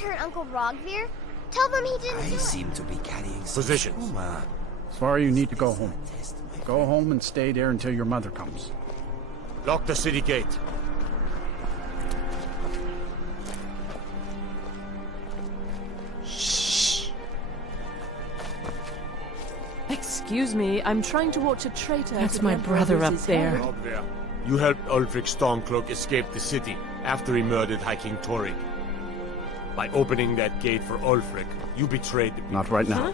lantern, Uncle Rogvir. Tell them he didn't do it. I seem to be carrying Positions. Svara, you need to go home. Go home and stay there until your mother comes. Lock the city gate. Excuse me, I'm trying to watch a traitor. That's my brother up there. Rogvir, you helped Ulfric Stormcloak escape the city after he murdered High King Torrig. By opening that gate for Ulfric, you betrayed the people. Not right now. Huh?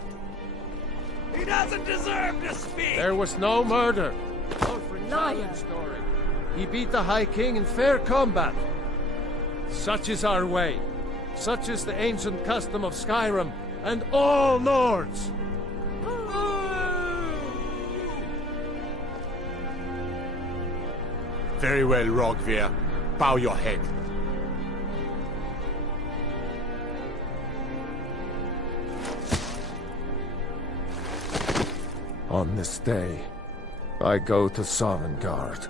He doesn't deserve to speak! There was no murder. Ulfric Liar. story. He beat the High King in fair combat. Such is our way. Such is the ancient custom of Skyrim and all Lords. Very well, Rogvir. Bow your head. On this day, I go to Sovngarde.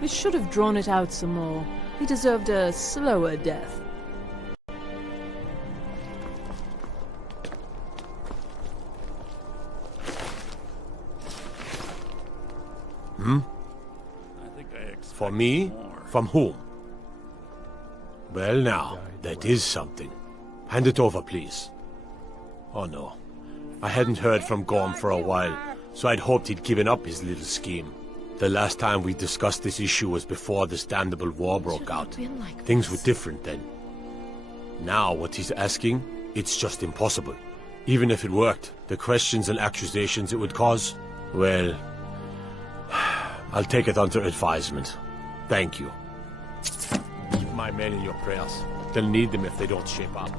We should have drawn it out some more. He deserved a slower death. For me? From whom? Well now, that is something. Hand it over, please. Oh no. I hadn't heard from Gorm for a while, so I'd hoped he'd given up his little scheme. The last time we discussed this issue was before the Standable War broke out. Things were different then. Now, what he's asking, it's just impossible. Even if it worked, the questions and accusations it would cause, well, I'll take it under advisement. Thank you. Keep my men in your prayers. They'll need them if they don't shape up.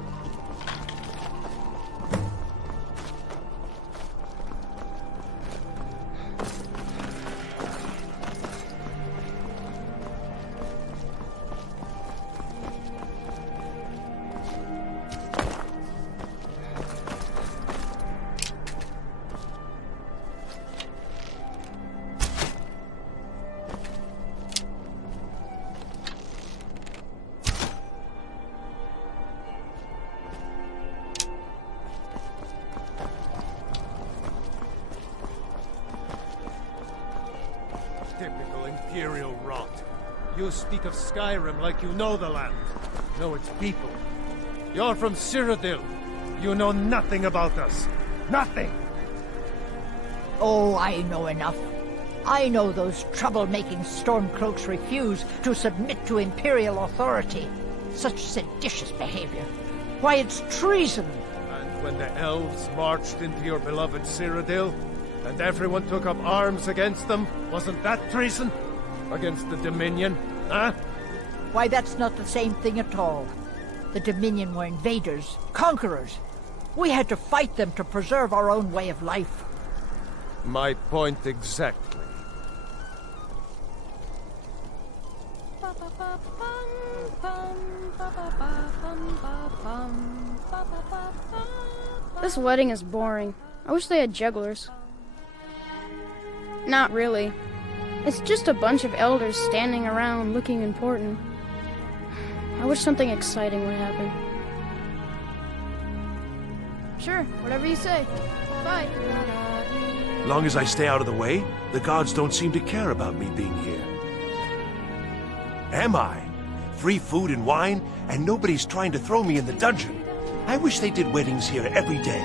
Typical Imperial rot. You speak of Skyrim like you know the land. Know its people. You're from Cyrodiil. You know nothing about us. Nothing! Oh, I know enough. I know those trouble-making Stormcloaks refuse to submit to Imperial authority. Such seditious behavior. Why, it's treason! And when the elves marched into your beloved Cyrodiil, and everyone took up arms against them, wasn't that treason? Against the Dominion, huh? Why, that's not the same thing at all. The Dominion were invaders, conquerors. We had to fight them to preserve our own way of life. My point exactly. This wedding is boring. I wish they had jugglers. Not really. It's just a bunch of elders standing around looking important. I wish something exciting would happen. Sure, whatever you say. Bye. Long as I stay out of the way, the gods don't seem to care about me being here. Am I? Free food and wine, and nobody's trying to throw me in the dungeon. I wish they did weddings here every day.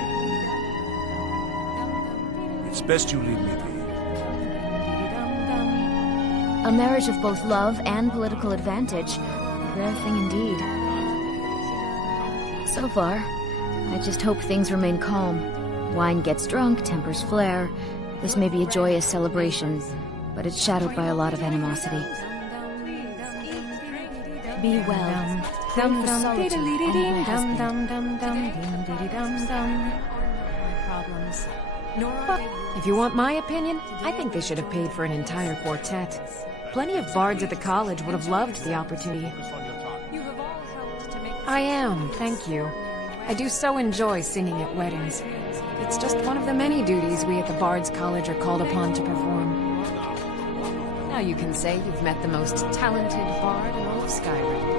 It's best you leave me be. A marriage of both love and political advantage. A rare thing indeed. So far, I just hope things remain calm. Wine gets drunk, tempers flare. This may be a joyous celebration, but it's shadowed by a lot of animosity. Be well. Pray for solitude and But if you want my opinion, I think they should have paid for an entire quartet. Plenty of bards at the college would have loved the opportunity. I am, thank you. I do so enjoy singing at weddings. It's just one of the many duties we at the Bard's College are called upon to perform. Now you can say you've met the most talented bard in all of Skyrim.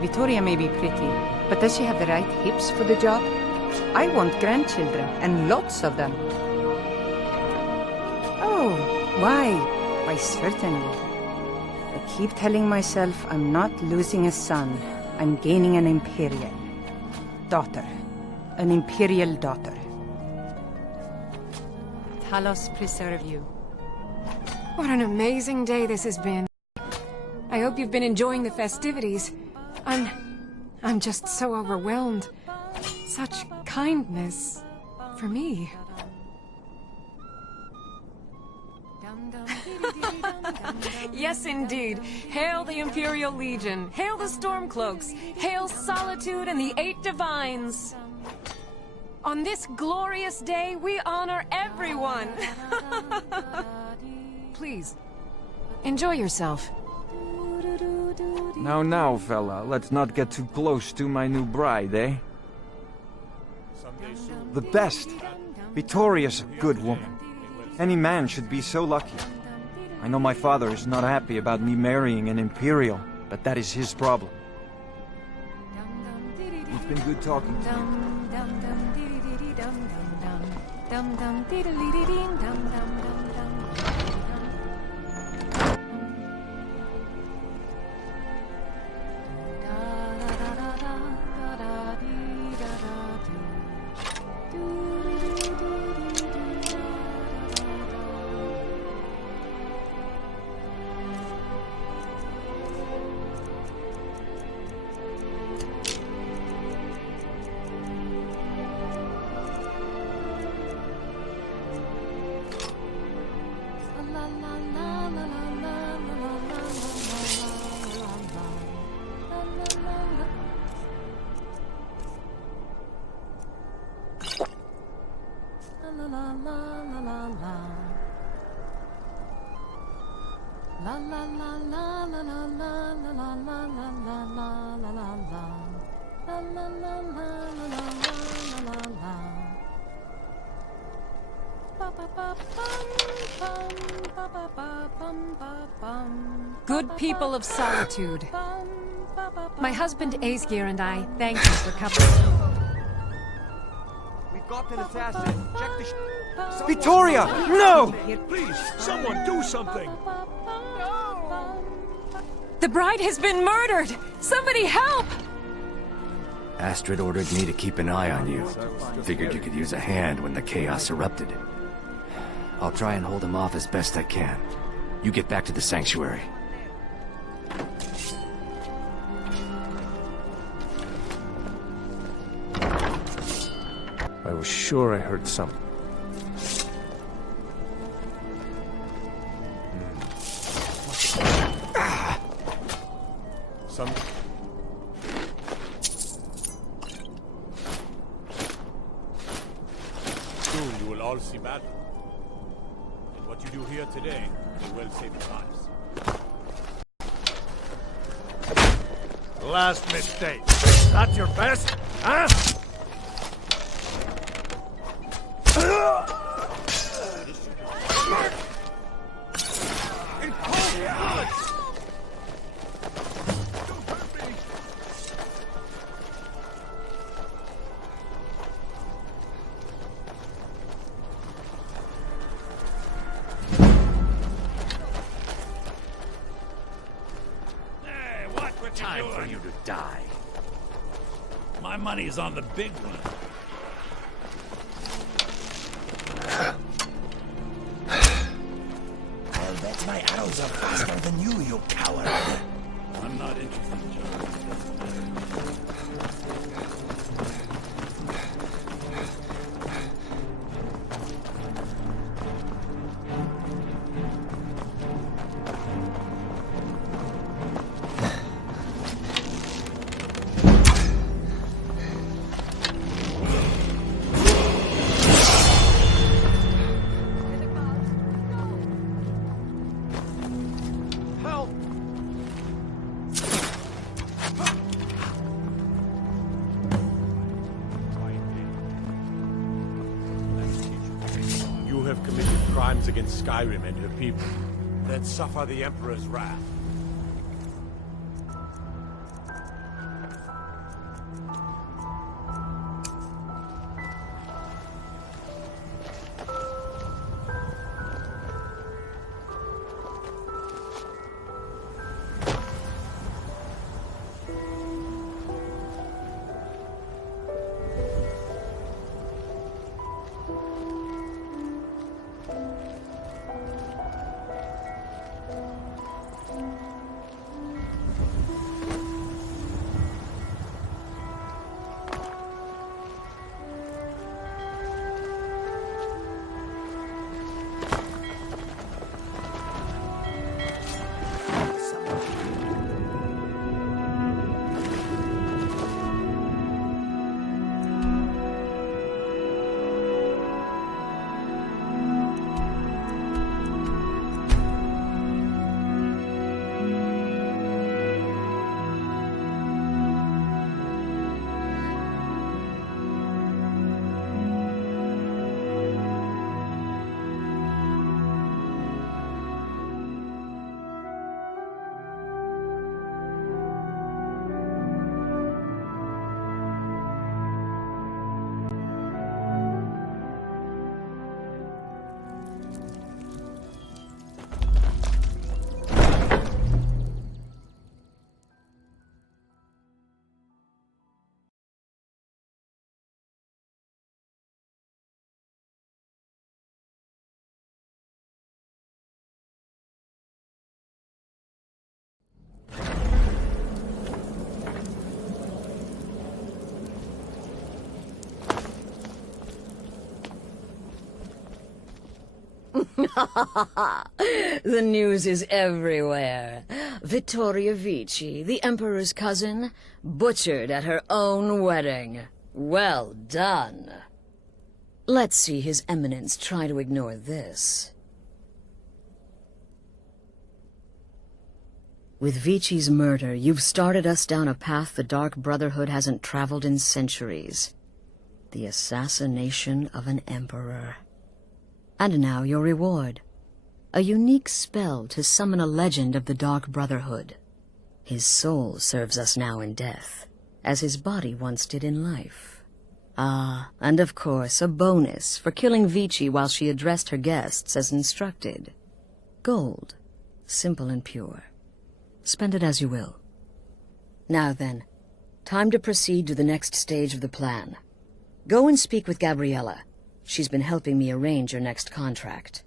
Vittoria may be pretty, but does she have the right hips for the job? I want grandchildren, and lots of them. Oh, why? Why, certainly. I keep telling myself I'm not losing a son. I'm gaining an Imperial daughter. An Imperial daughter. Talos preserve you. What an amazing day this has been. I hope you've been enjoying the festivities. I'm just so overwhelmed. Such kindness for me. Yes, indeed. Hail the Imperial Legion. Hail the Stormcloaks. Hail Solitude and the 8 Divines. On this glorious day, we honor everyone. Please, enjoy yourself. Now, fella, let's not get too close to my new bride, eh? The best. Vittoria's a good woman. Any man should be so lucky. I know my father is not happy about me marrying an Imperial, but that is his problem. It's been good talking to you. Good people of Solitude. My husband Aesgeir and I thank you for coming. We've got an assassin. Check the Vittoria! No! Please, someone do something! The bride has been murdered! Somebody help! Astrid ordered me to keep an eye on you. Figured you could use a hand when the chaos erupted. I'll try and hold him off as best I can. You get back to the sanctuary. I was sure I heard something. Soon you will all see battle. And what you do here today will save lives. Last mistake. That's your best, huh? Time for you to die. My money is on the big one. I'll bet my arrows are faster than you coward. I'm not interested, John. have committed crimes against Skyrim and her people, then suffer the Emperor's wrath. The news is everywhere. Vittoria Vici, the Emperor's cousin, butchered at her own wedding. Well done. Let's see His Eminence try to ignore this. With Vici's murder, you've started us down a path the Dark Brotherhood hasn't traveled in centuries. The assassination of an emperor. And now your reward. A unique spell to summon a legend of the Dark Brotherhood. His soul serves us now in death, as his body once did in life. Ah, and of course, a bonus for killing Vici while she addressed her guests as instructed. Gold. Simple and pure. Spend it as you will. Now then, time to proceed to the next stage of the plan. Go and speak with Gabriella. She's been helping me arrange your next contract.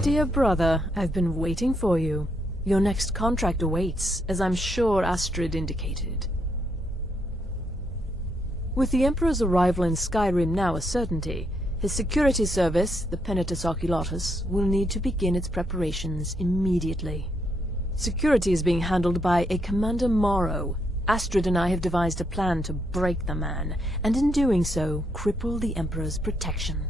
Dear brother, I've been waiting for you. Your next contract awaits, as I'm sure Astrid indicated. With the Emperor's arrival in Skyrim now a certainty, his security service, the Penitus Oculatus, will need to begin its preparations immediately. Security is being handled by a Commander Morrow. Astrid and I have devised a plan to break the man, and in doing so, cripple the Emperor's protection.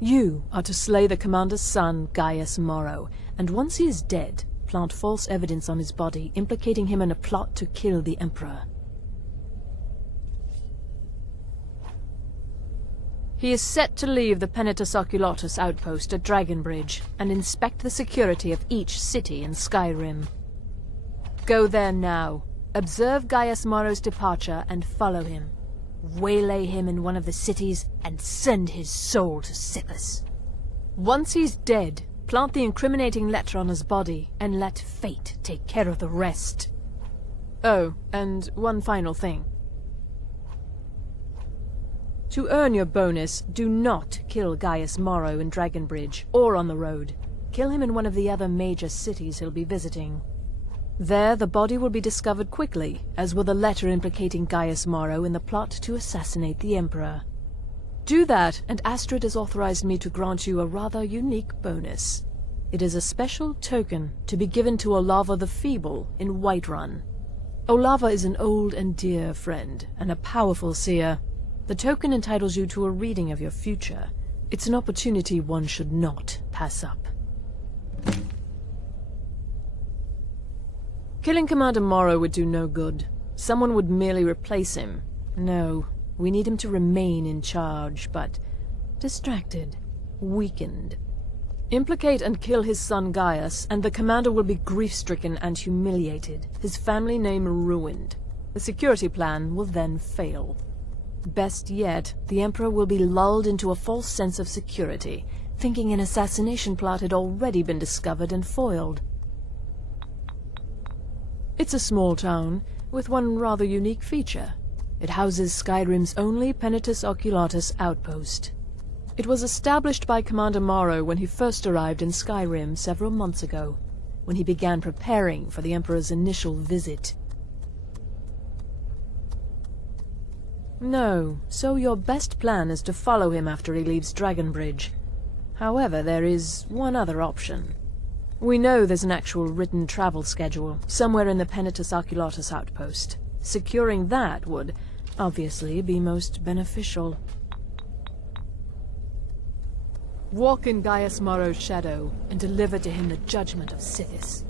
You are to slay the Commander's son, Gaius Morrow, and once he is dead, plant false evidence on his body, implicating him in a plot to kill the Emperor. He is set to leave the Penitus Oculatus outpost at Dragonbridge and inspect the security of each city in Skyrim. Go there now, observe Gaius Morrow's departure and follow him. Waylay him in one of the cities and send his soul to Sippus. Once he's dead, plant the incriminating letter on his body and let fate take care of the rest. Oh, and one final thing. To earn your bonus, do not kill Gaius Morrow in Dragonbridge or on the road. Kill him in one of the other major cities he'll be visiting. There, the body will be discovered quickly, as will the letter implicating Gaius Morrow in the plot to assassinate the Emperor. Do that, and Astrid has authorized me to grant you a rather unique bonus. It is a special token to be given to Olava the Feeble in Whiterun. Olava is an old and dear friend, and a powerful seer. The token entitles you to a reading of your future. It's an opportunity one should not pass up. Killing Commander Morrow would do no good. Someone would merely replace him. No, we need him to remain in charge, but distracted, weakened. Implicate and kill his son Gaius, and the commander will be grief-stricken and humiliated, his family name ruined. The security plan will then fail. Best yet, the Emperor will be lulled into a false sense of security, thinking an assassination plot had already been discovered and foiled. It's a small town, with one rather unique feature. It houses Skyrim's only Penitus Oculatus outpost. It was established by Commander Morrow when he first arrived in Skyrim several months ago, when he began preparing for the Emperor's initial visit. No, so your best plan is to follow him after he leaves Dragonbridge. However, there is one other option. We know there's an actual written travel schedule, somewhere in the Penitus Oculatus outpost. Securing that would, obviously, be most beneficial. Walk in Gaius Morrow's shadow, and deliver to him the judgment of Sithis.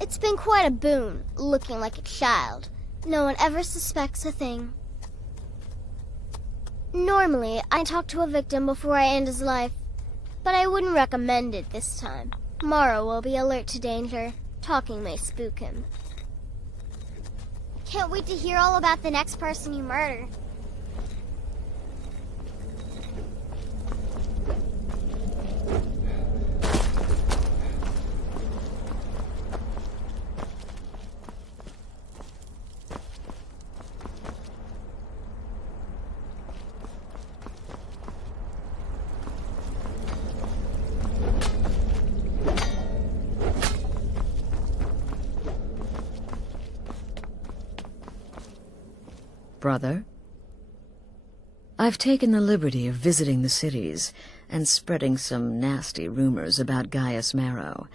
It's been quite a boon, looking like a child. No one ever suspects a thing. Normally, I talk to a victim before I end his life, but I wouldn't recommend it this time. Morrow will be alert to danger. Talking may spook him. Can't wait to hear all about the next person you murder. Brother, I've taken the liberty of visiting the cities and spreading some nasty rumors about Gaius Morrow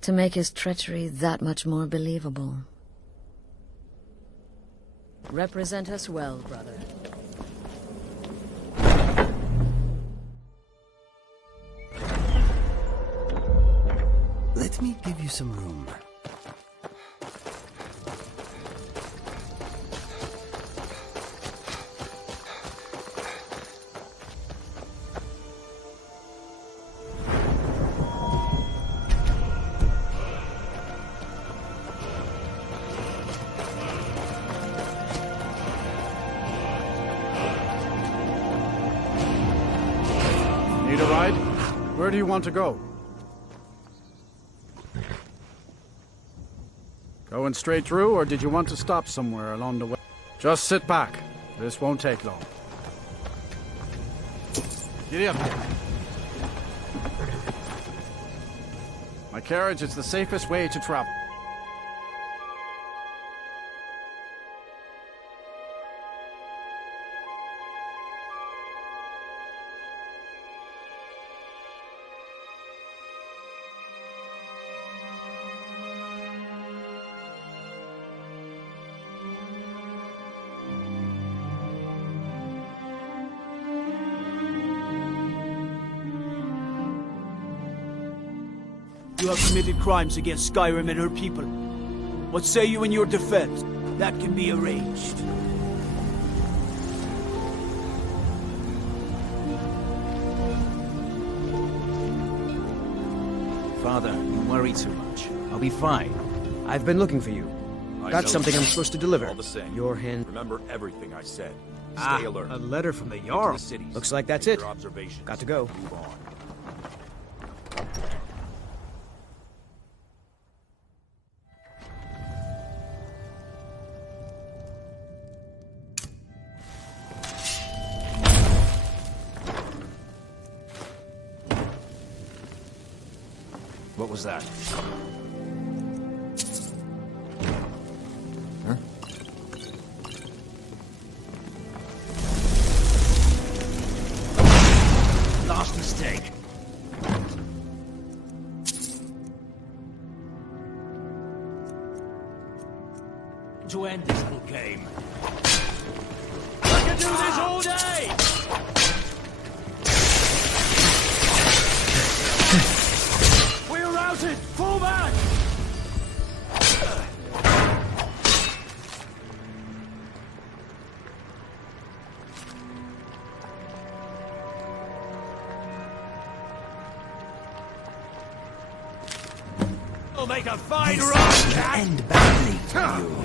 to make his treachery that much more believable. Represent us well, brother. Let me give you some room. Need a ride? Where do you want to go? Going straight through, or did you want to stop somewhere along the way? Just sit back. This won't take long. Giddy up. My carriage is the safest way to travel. You have committed crimes against Skyrim and her people. What say you in your defense? That can be arranged. Father, you worry too much. I'll be fine. I've been looking for you. Got something I'm supposed to deliver. All the same. Your hand. Remember everything I said. Stay alert. A letter from the Jarl. Looks like that's it. Got to go. Move on. What was that? Huh? Last mistake. To end this little game. I can do this all day! We're routed! Fall back! make a fine This run, will cat! end badly for you.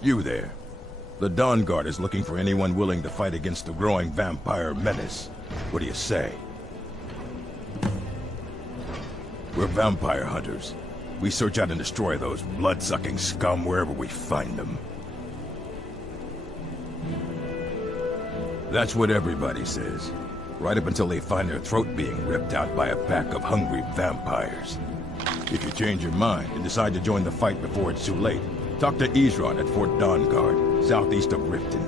You there. The Dawn Guard is looking for anyone willing to fight against the growing vampire menace. What do you say? We're vampire hunters. We search out and destroy those blood-sucking scum wherever we find them. That's what everybody says. Right up until they find their throat being ripped out by a pack of hungry vampires. If you change your mind and decide to join the fight before it's too late, talk to Isran at Fort Dawnguard, southeast of Riften.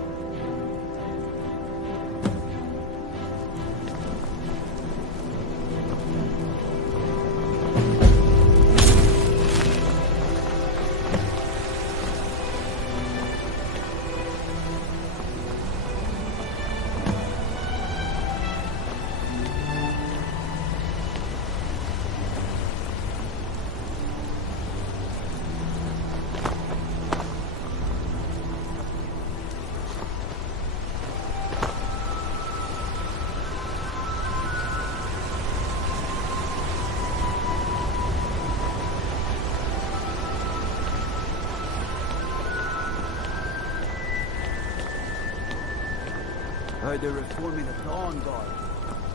Heard they're reforming the Dawn Guard.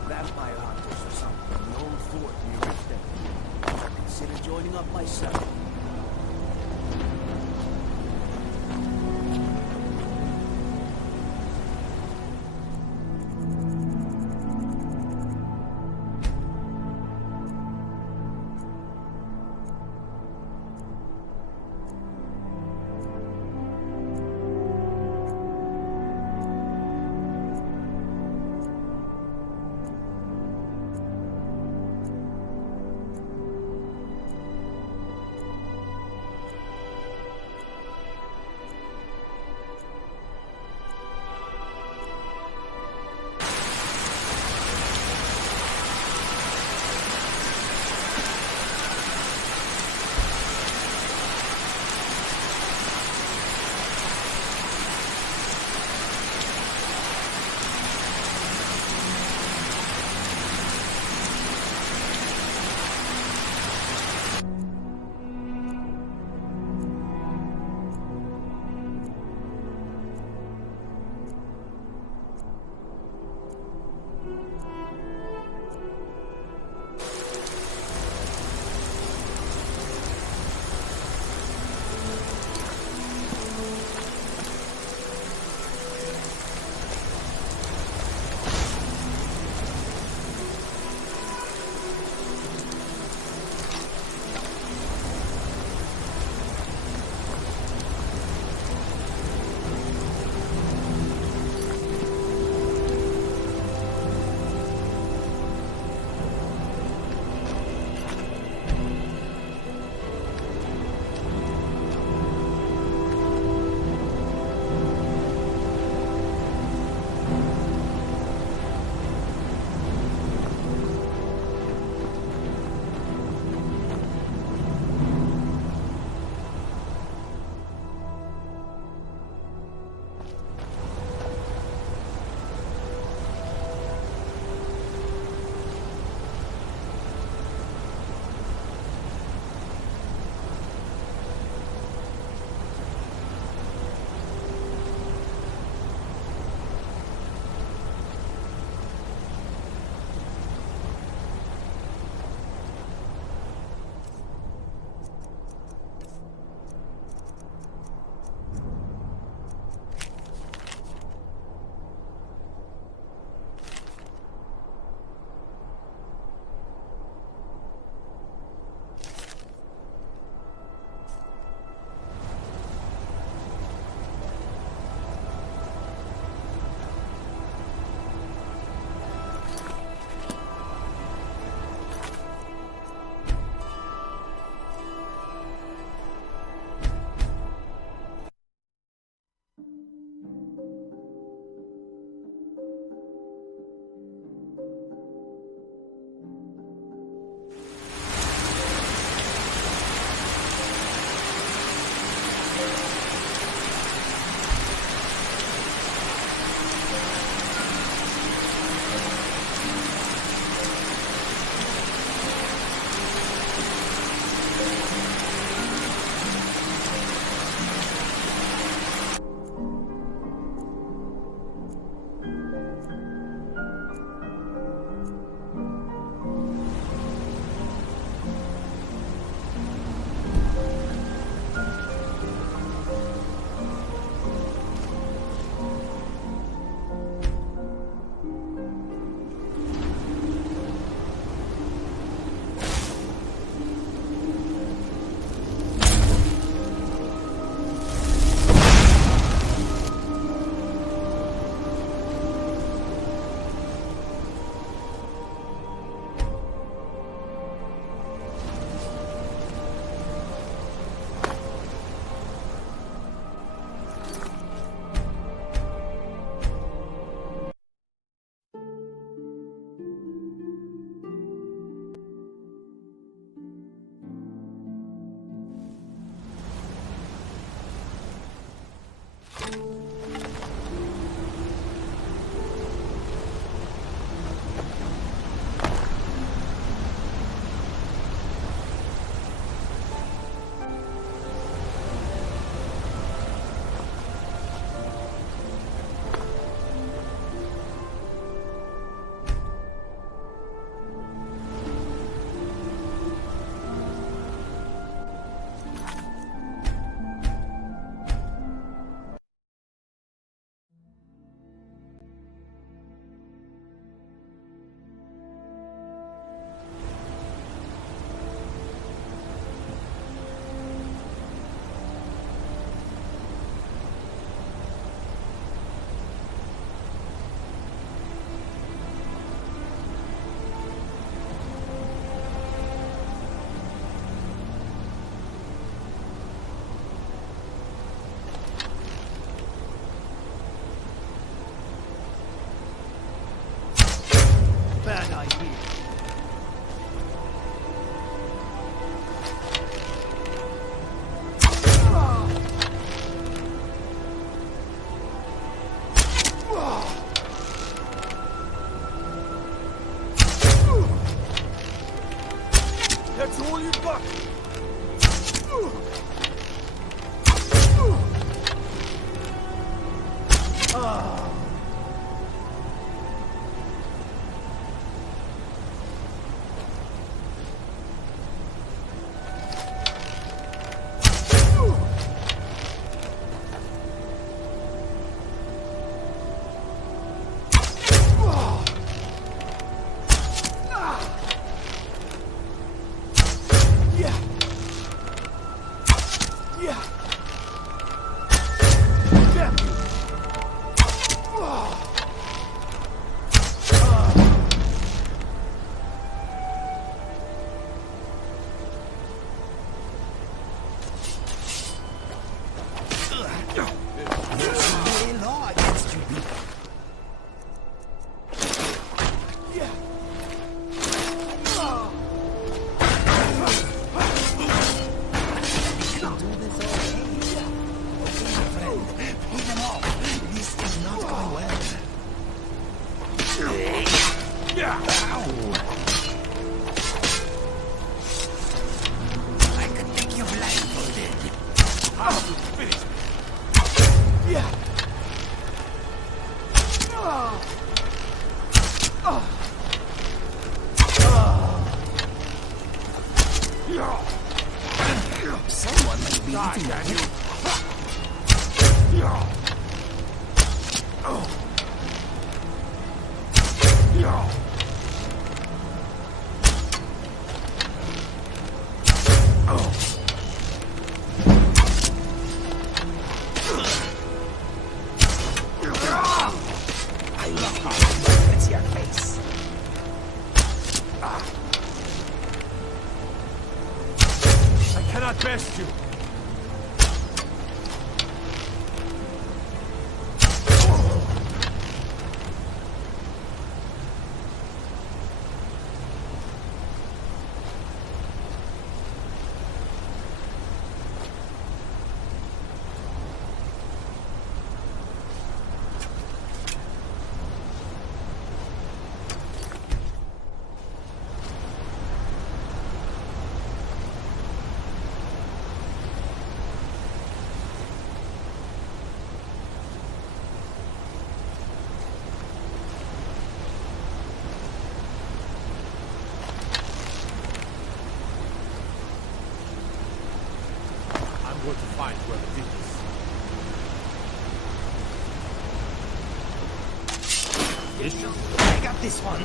Vampire hunters or something in the old fort near Riften. I consider joining up myself. Best you. I'm going to find where the thing is. I got this one.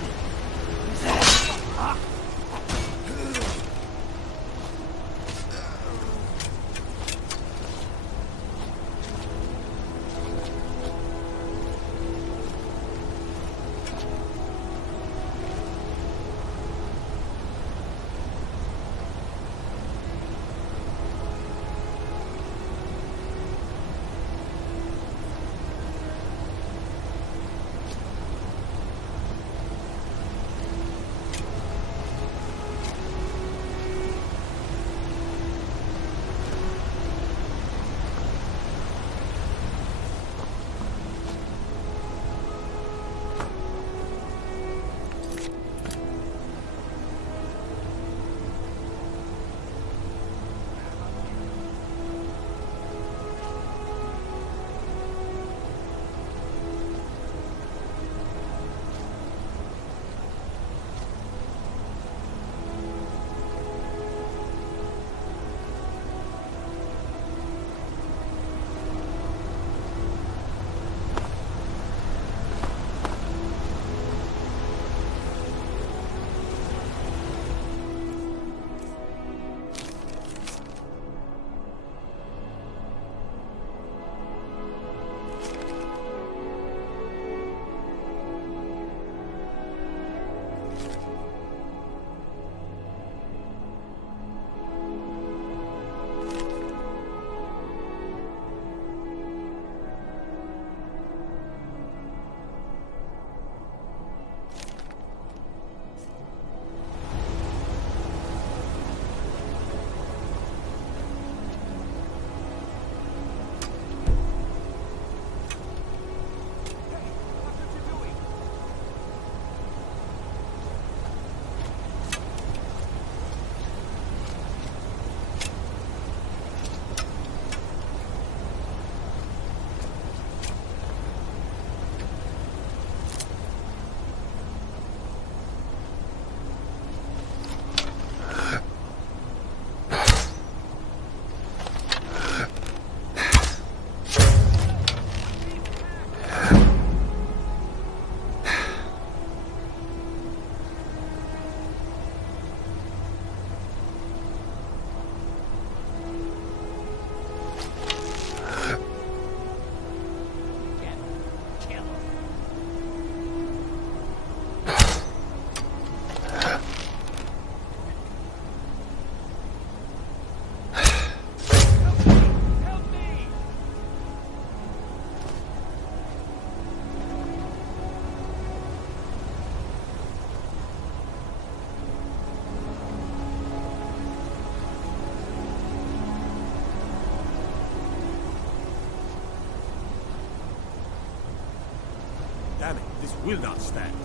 Damn it, this will not stand.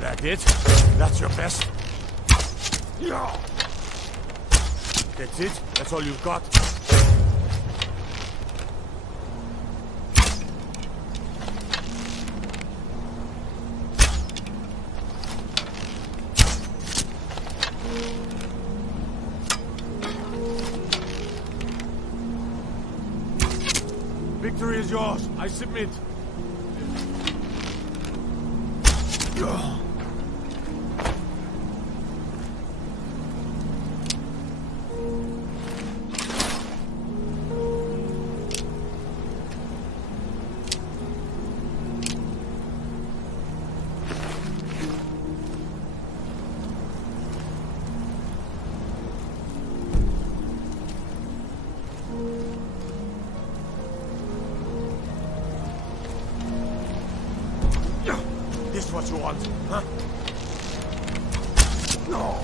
That it? That's your best? That's it? That's all you've got? Victory is yours. I submit. This what you want, huh? No.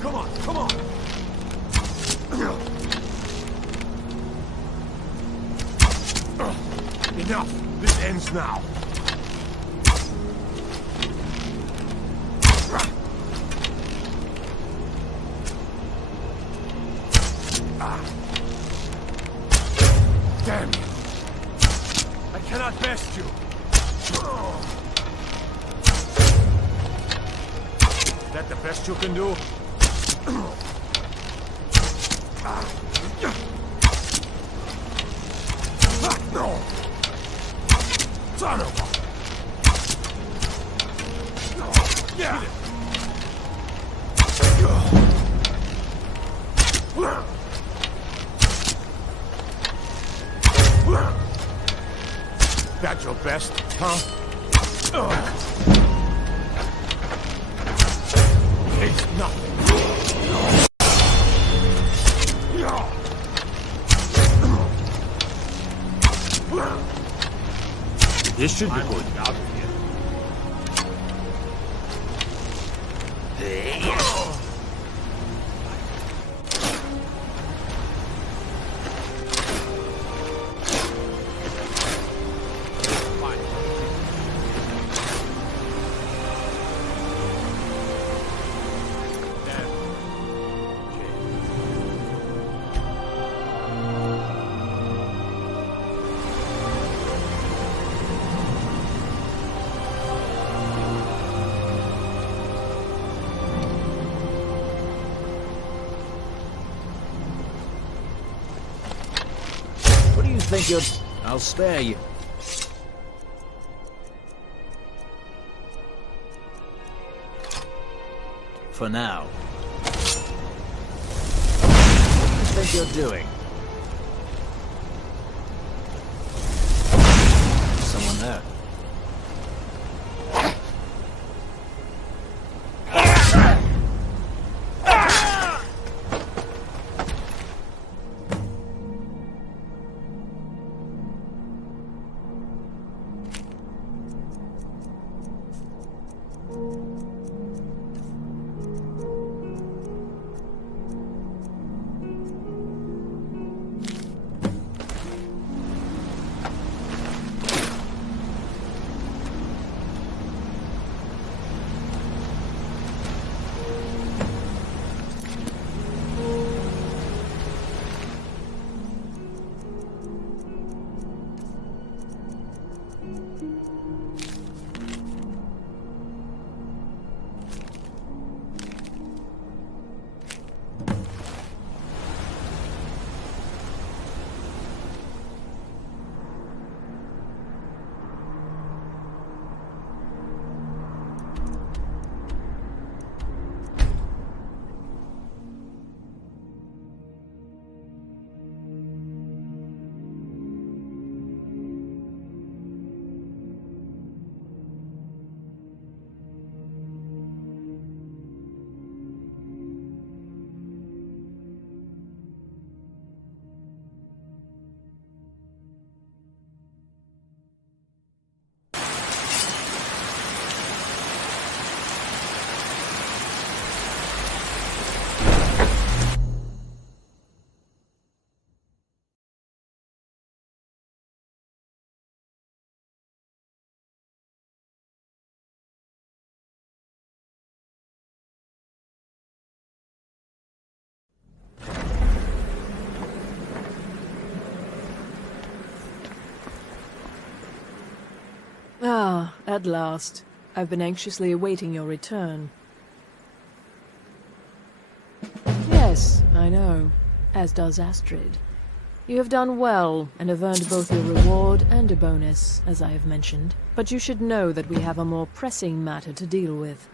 Come on, come on. Enough. This ends now. Damn you. I cannot best you. Is that the best you can do? No! Son of a... Yeah! That your best, huh? It's nothing. This should be good. Out of here. Think you'd... I'll spare you. For now. What do you think you're doing? Someone there. Ah, at last. I've been anxiously awaiting your return. Yes, I know. As does Astrid. You have done well, and have earned both a reward and a bonus, as I have mentioned. But you should know that we have a more pressing matter to deal with.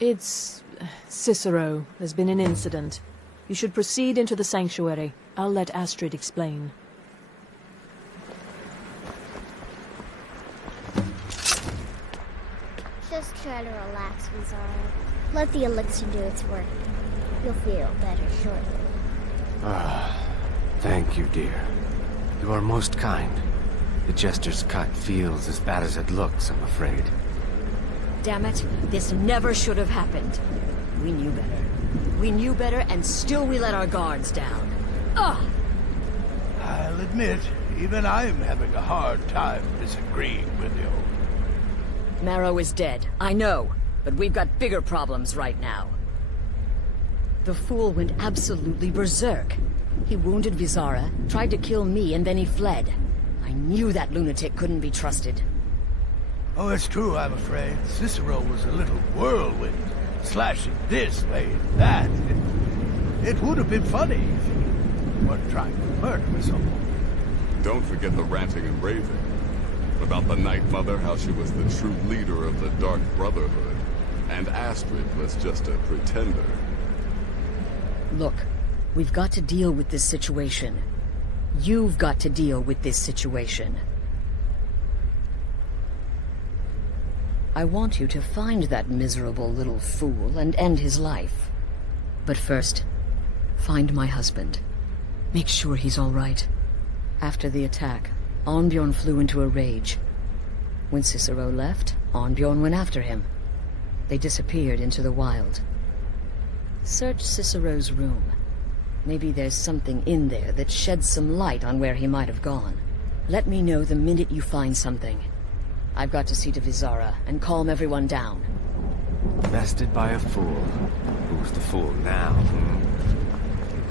It's... Cicero. There's been an incident. You should proceed into the sanctuary. I'll let Astrid explain. Just try to relax, Vizara. Let the elixir do its work. You'll feel better shortly. Ah, thank you, dear. You are most kind. The Jester's cut feels as bad as it looks, I'm afraid. Damn it, this never should have happened. We knew better. We knew better, and still we let our guards down. Ugh! I'll admit, even I'm having a hard time disagreeing with you. Marrow is dead, I know, but we've got bigger problems right now. The fool went absolutely berserk. He wounded Vizara, tried to kill me, and then he fled. I knew that lunatic couldn't be trusted. Oh, it's true, I'm afraid. Cicero was a little whirlwind, slashing this way and that. It would have been funny if he weren't trying to murder someone. Don't forget the ranting and raving. About the Night Mother, how she was the true leader of the Dark Brotherhood, and Astrid was just a pretender. Look, we've got to deal with this situation. You've got to deal with this situation. I want you to find that miserable little fool and end his life. But first, find my husband. Make sure he's all right. After the attack, Arnbjorn flew into a rage. When Cicero left, Arnbjorn went after him. They disappeared into the wild. Search Cicero's room. Maybe there's something in there that sheds some light on where he might have gone. Let me know the minute you find something. I've got to see to Vizara and calm everyone down. Bested by a fool. Who's the fool now?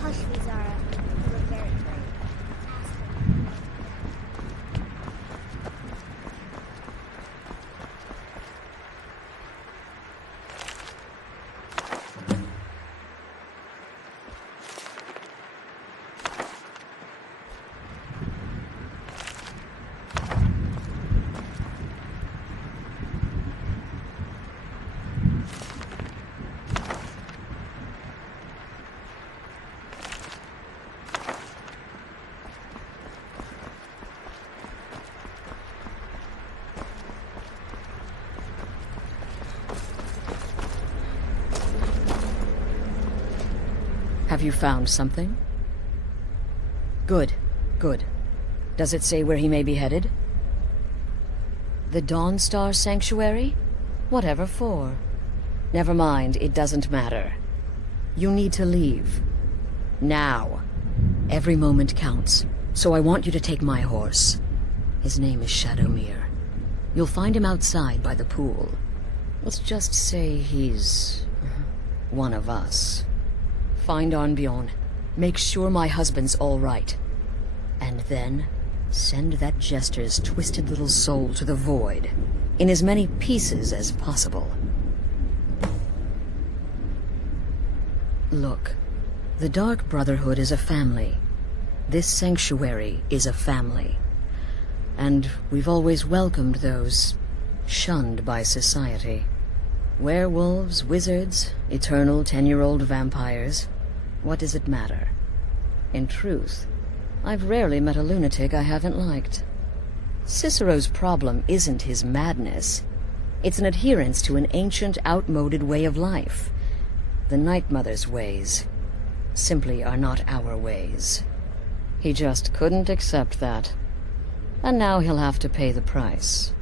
Hush, Vizara. You're very brave. Have you found something? Good, good. Does it say where he may be headed? The Dawnstar Sanctuary? Whatever for. Never mind, it doesn't matter. You need to leave. Now. Every moment counts, so I want you to take my horse. His name is Shadowmere. You'll find him outside by the pool. Let's just say he's... one of us. Find Arnbjorn. Make sure my husband's all right. And then, send that Jester's twisted little soul to the void, in as many pieces as possible. Look, the Dark Brotherhood is a family. This sanctuary is a family. And we've always welcomed those shunned by society. Werewolves, wizards, eternal 10-year-old vampires. What does it matter? In truth, I've rarely met a lunatic I haven't liked. Cicero's problem isn't his madness. It's an adherence to an ancient, outmoded way of life. The Night Mother's ways simply are not our ways. He just couldn't accept that. And now he'll have to pay the price.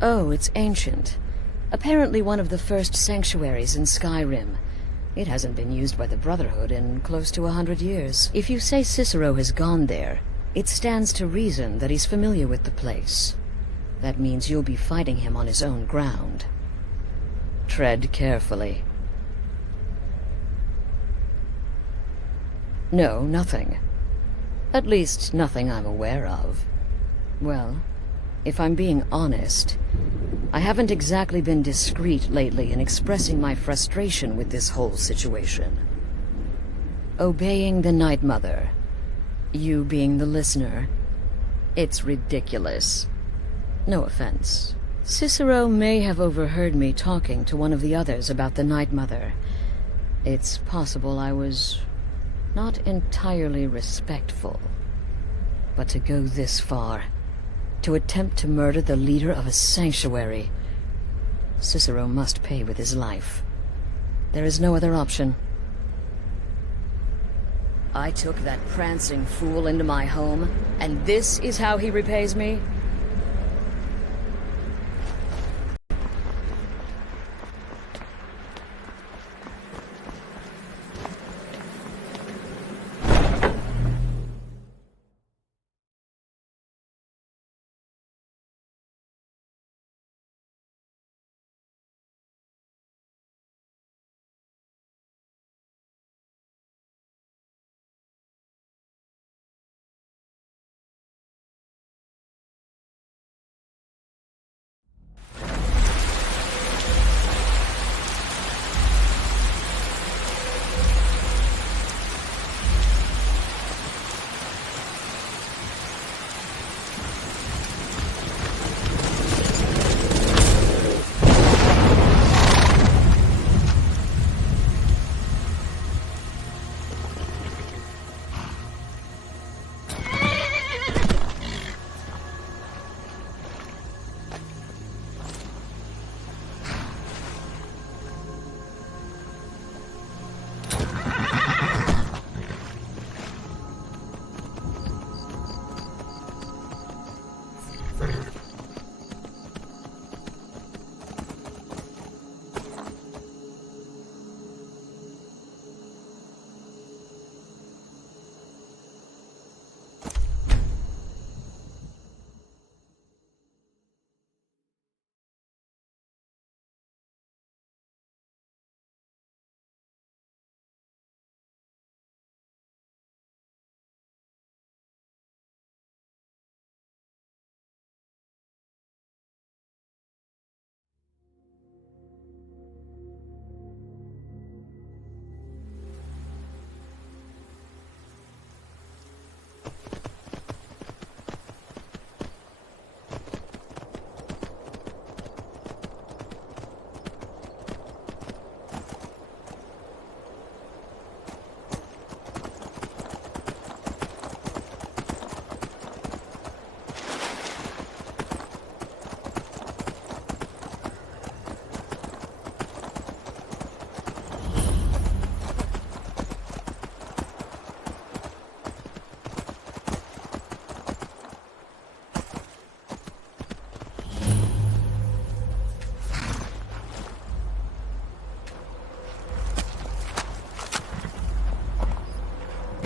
Oh, it's ancient. Apparently one of the first sanctuaries in Skyrim. It hasn't been used by the Brotherhood in close to 100 years. If you say Cicero has gone there, it stands to reason that he's familiar with the place. That means you'll be fighting him on his own ground. Tread carefully. No, nothing. At least, nothing I'm aware of. Well, if I'm being honest, I haven't exactly been discreet lately in expressing my frustration with this whole situation. Obeying the Night Mother, you being the listener, it's ridiculous. No offense. Cicero may have overheard me talking to one of the others about the Night Mother. It's possible I was not entirely respectful. But to go this far, to attempt to murder the leader of a sanctuary, Cicero must pay with his life. There is no other option. I took that prancing fool into my home, and this is how he repays me?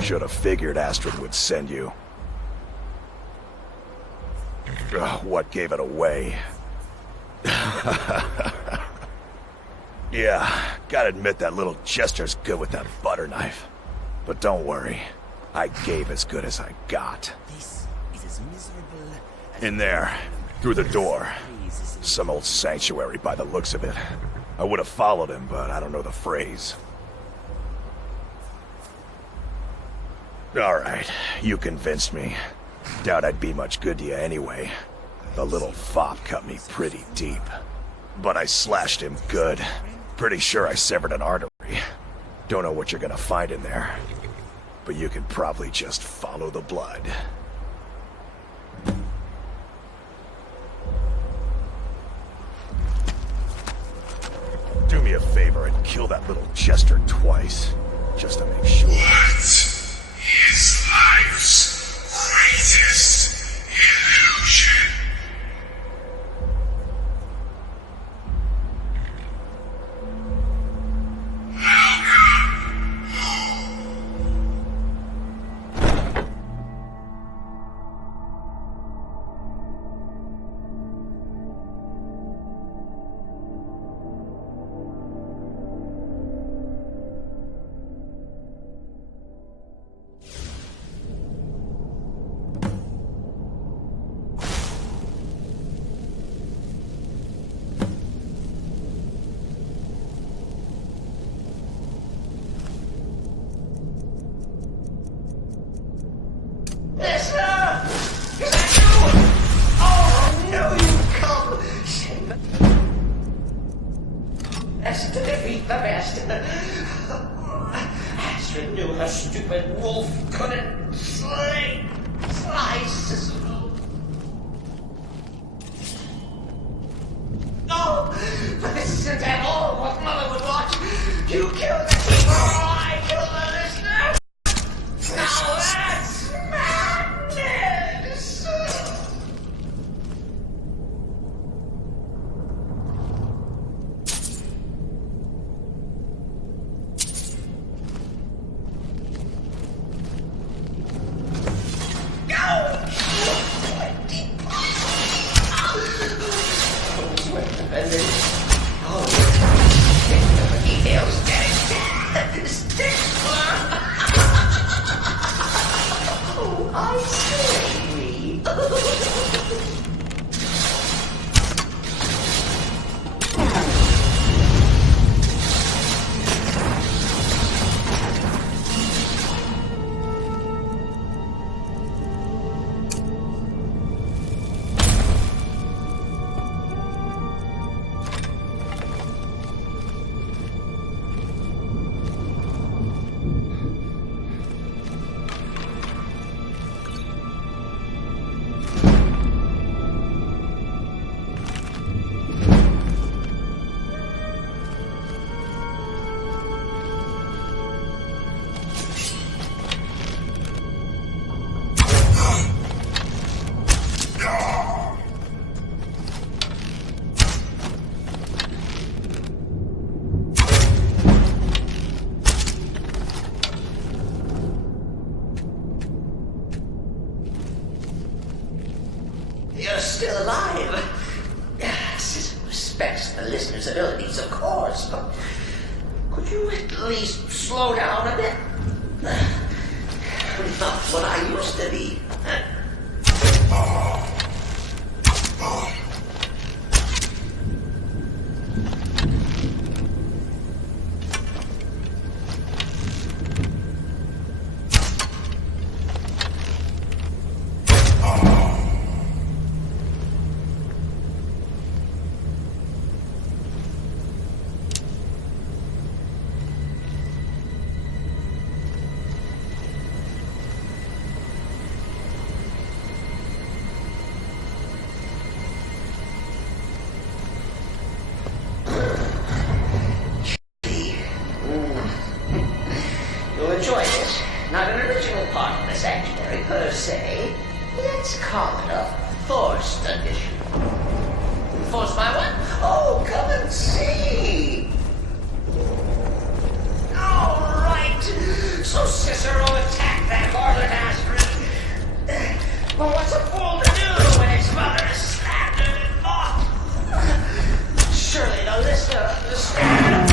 Should have figured Astrid would send you. Ugh, what gave it away? Yeah, gotta admit that little Jester's good with that butter knife. But don't worry, I gave as good as I got. In there, through the door. Some old sanctuary by the looks of it. I would have followed him, but I don't know the phrase. Alright, you convinced me. Doubt I'd be much good to you anyway. The little fop cut me pretty deep. But I slashed him good. Pretty sure I severed an artery. Don't know what you're gonna find in there. But you can probably just follow the blood. Do me a favor and kill that little Jester twice. Just to make sure. His life's greatest illusion. Listener! Is that you? Oh, I know you've come! As to defeat the best. Astrid knew her stupid wolf couldn't slice Cicero. No! But this isn't at all what Mother would want. You killed the keeper, or I killed the listener! Now that's madness! You're still alive. Cicero respects the listener's abilities, of course, but could you at least slow down a bit? Not what I used to be. You'll enjoy this. Not an original part of the sanctuary per se. Let's call it a forced addition. Forced by what? Oh, come and see! All right. So Cicero attacked that harlot Astrid. Well, what's a fool to do when his mother is slandered and mocked? Surely the listener understands.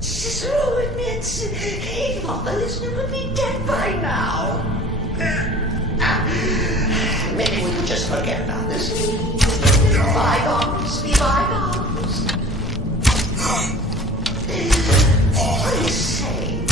Cicero admits he thought the listener would be dead by now. Maybe we could just forget about this. Bygones be bygones. What do you say?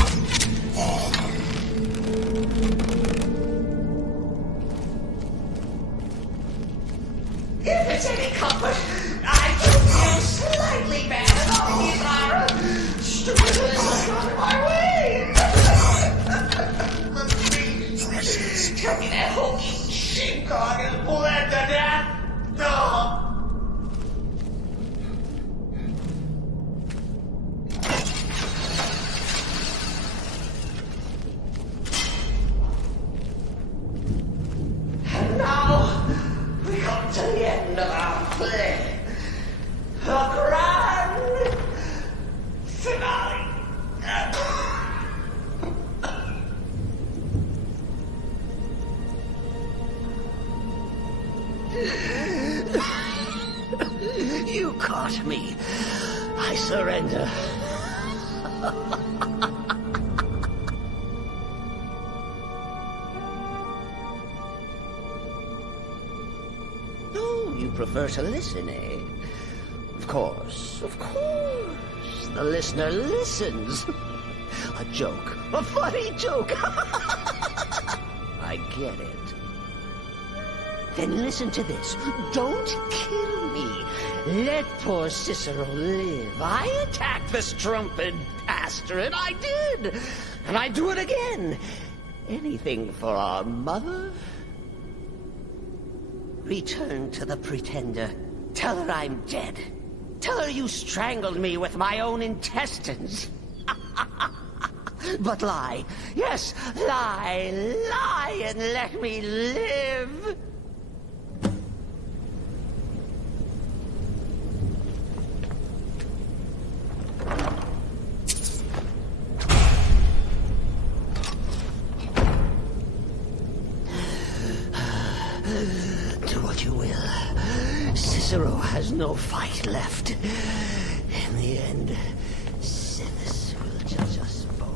to me. I surrender. Oh, you prefer to listen, eh? Of course, of course. The listener listens. A joke. A funny joke. I get it. Then listen to this. Don't kill me. Let poor Cicero live. I attacked this trumpet bastard. I did. And I do it again. Anything for our mother? Return to the Pretender. Tell her I'm dead. Tell her you strangled me with my own intestines. But lie. Yes, lie. Lie and let me live. Do what you will. Cicero has no fight left. In the end, Sinis will judge us both.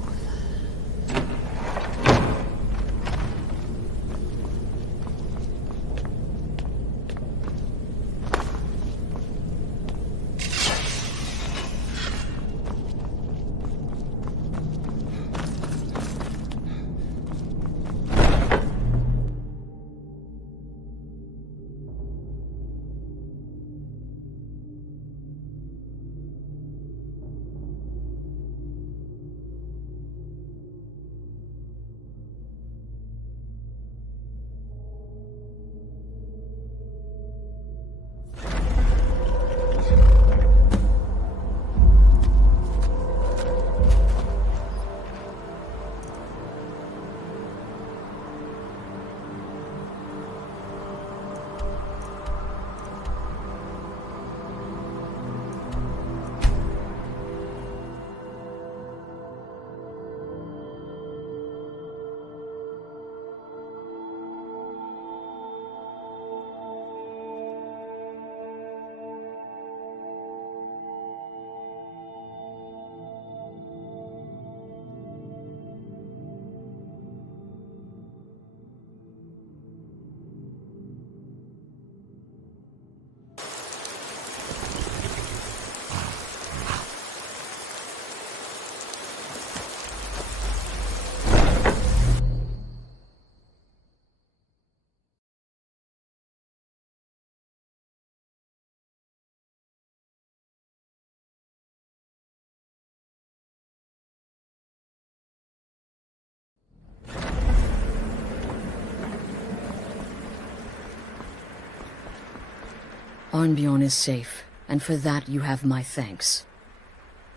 Arnbjorn is safe, and for that you have my thanks.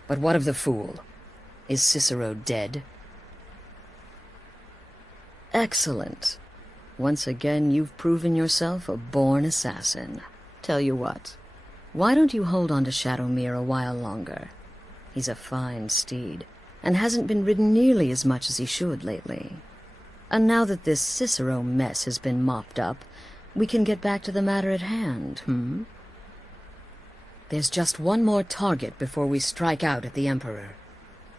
But what of the fool? Is Cicero dead? Excellent. Once again, you've proven yourself a born assassin. Tell you what, why don't you hold on to Shadowmere a while longer? He's a fine steed, and hasn't been ridden nearly as much as he should lately. And now that this Cicero mess has been mopped up, we can get back to the matter at hand, There's just one more target before we strike out at the Emperor.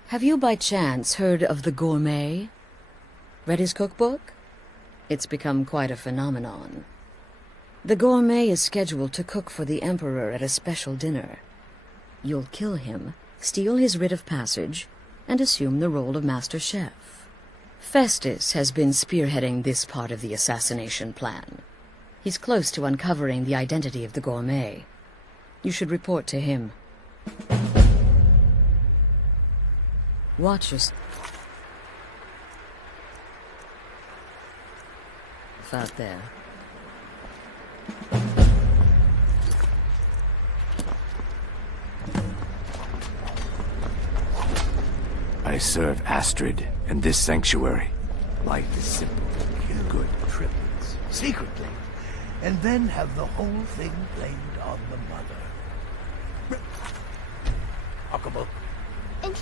Have you by chance heard of the Gourmet? Read his cookbook? It's become quite a phenomenon. The Gourmet is scheduled to cook for the Emperor at a special dinner. You'll kill him, steal his writ of passage, and assume the role of Master Chef. Festus has been spearheading this part of the assassination plan. He's close to uncovering the identity of the Gourmet. You should report to him. Watch yourself out there. I serve Astrid and this sanctuary. Life is simple. Good triplets. Secretly. And then have the whole thing blamed on the mother. Huckable. And